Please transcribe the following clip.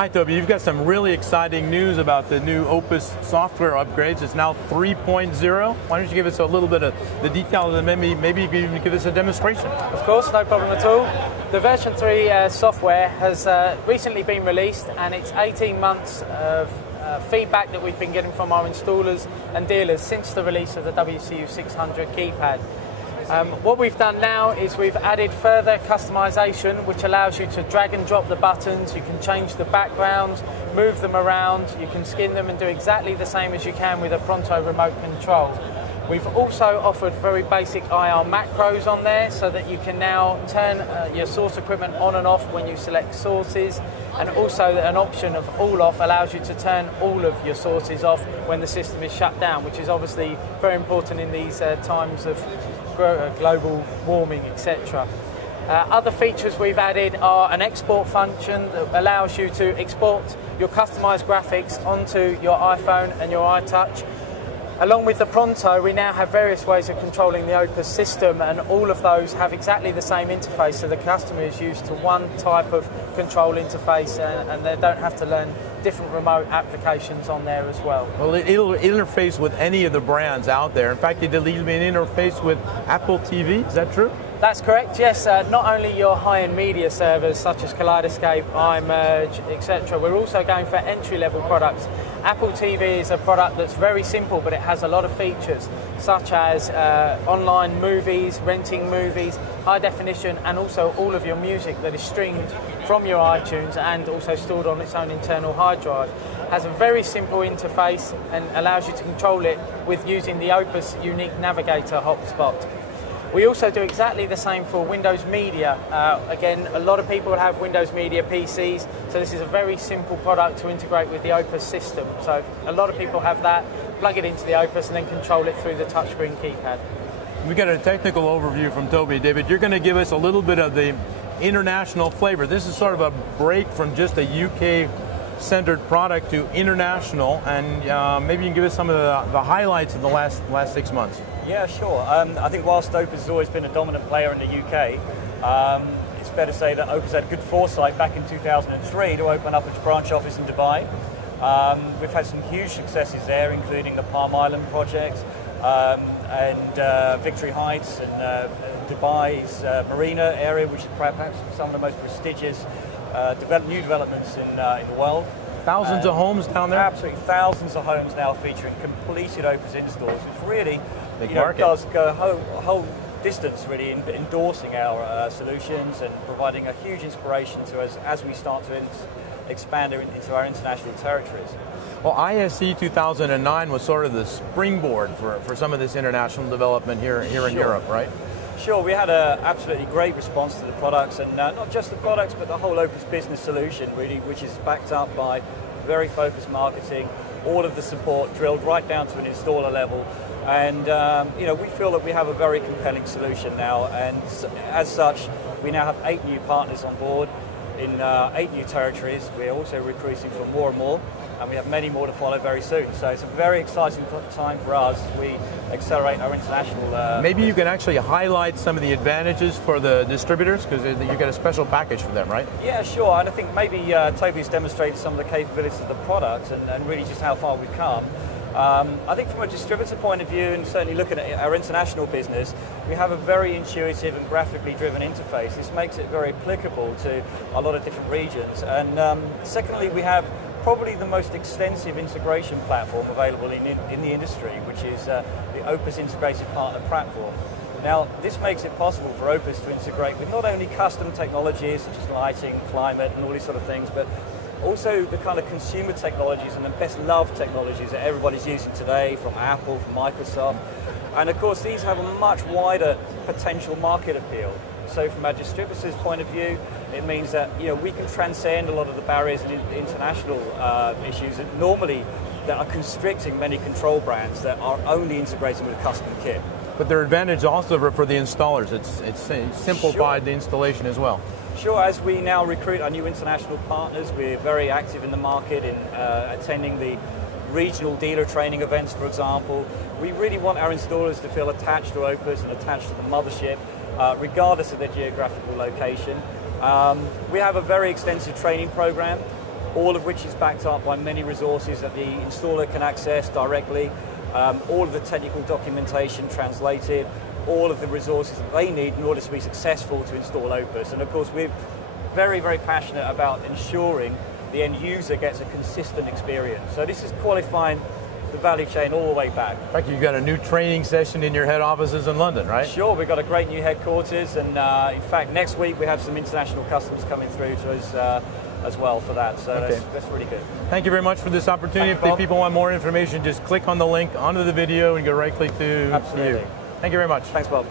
Hi, Toby. You've got some really exciting news about the new Opus software upgrades. It's now 3.0. Why don't you give us a little bit of the details and maybe you can even give us a demonstration? Of course, no problem at all. The version 3 software has recently been released, and it's 18 months of feedback that we've been getting from our installers and dealers since the release of the WCU600 keypad. What we've done now is we've added further customization, which allows you to drag and drop the buttons. You can change the backgrounds, move them around, you can skin them and do exactly the same as you can with a Pronto remote control. We've also offered very basic IR macros on there so that you can now turn your source equipment on and off when you select sources, and also an option of all off allows you to turn all of your sources off when the system is shut down, which is obviously very important in these times of global warming, etc. Other features we've added are an export function that allows you to export your customized graphics onto your iPhone and your iTouch. Along with the Pronto, we now have various ways of controlling the Opus system, and all of those have exactly the same interface, so the customer is used to one type of control interface and they don't have to learn different remote applications on there as well. Well, it'll interface with any of the brands out there. In fact, it'll even interface with Apple TV. Is that true? That's correct, yes. Not only your high-end media servers such as Kaleidoscope, iMerge, etc. We're also going for entry-level products. Apple TV is a product that's very simple, but it has a lot of features, such as online movies, renting movies, high definition, and also all of your music that is streamed from your iTunes and also stored on its own internal hard drive. It has a very simple interface and allows you to control it with using the Opus unique Navigator hotspot. We also do exactly the same for Windows Media. Again, a lot of people have Windows Media PCs, so this is a very simple product to integrate with the Opus system. So a lot of people have that, plug it into the Opus and then control it through the touchscreen keypad. We got a technical overview from Toby. David, you're going to give us a little bit of the international flavor. This is sort of a break from just a UK-centered product to international, and maybe you can give us some of the highlights of the last 6 months. Yeah, sure. I think whilst Opus has always been a dominant player in the UK, it's fair to say that Opus had good foresight back in 2003 to open up its branch office in Dubai. We've had some huge successes there, including the Palm Island project and Victory Heights and Dubai's Marina area, which is perhaps some of the most prestigious new developments in the world. Thousands of homes down there? Absolutely, thousands of homes now featuring completed Opus installs, which really does go a whole distance really in endorsing our solutions and providing a huge inspiration to us as we start to expand into our international territories. Well, ISE 2009 was sort of the springboard for some of this international development here in Europe, right? Sure, we had an absolutely great response to the products, and not just the products, but the whole Opus business solution, really, which is backed up by very focused marketing, all of the support drilled right down to an installer level, and we feel that we have a very compelling solution now, and as such, we now have 8 new partners on board in 8 new territories. We're also recruiting for more and more, and we have many more to follow very soon. So it's a very exciting time for us as we accelerate our international... Maybe you can actually highlight some of the advantages for the distributors, because you get a special package for them, right? Yeah, sure. And I think maybe Toby's demonstrated some of the capabilities of the product and really just how far we've come. I think from a distributor point of view, and certainly looking at our international business, we have a very intuitive and graphically driven interface. This makes it very applicable to a lot of different regions. And secondly, we have probably the most extensive integration platform available in the industry, which is the Opus Integrated Partner Platform. Now, this makes it possible for Opus to integrate with not only custom technologies such as lighting, climate, and all these sort of things, but also the kind of consumer technologies and the best loved technologies that everybody's using today, from Apple, from Microsoft. And of course, these have a much wider potential market appeal. So from our distributor's point of view, it means that we can transcend a lot of the barriers and international issues that normally that are constricting many control brands that are only integrating with custom kit. But their advantage also for the installers, it's simplified the installation as well. Sure, as we now recruit our new international partners, we're very active in the market in attending the regional dealer training events, for example. We really want our installers to feel attached to Opus and attached to the mothership, regardless of their geographical location. We have a very extensive training program. all of which is backed up by many resources that the installer can access directly, all of the technical documentation translated, all of the resources that they need in order to be successful to install Opus. And of course, we're very, very passionate about ensuring the end user gets a consistent experience. So this is qualifying the value chain all the way back. In fact, you've got a new training session in your head offices in London, right? Sure, we've got a great new headquarters, and in fact, next week we have some international customers coming through to us as well for that, so okay. that's really good. Thank you very much for this opportunity. Thank you, if people want more information, just click on the link onto the video and go right click to Absolutely. you. Thank you very much. Thanks, Bob.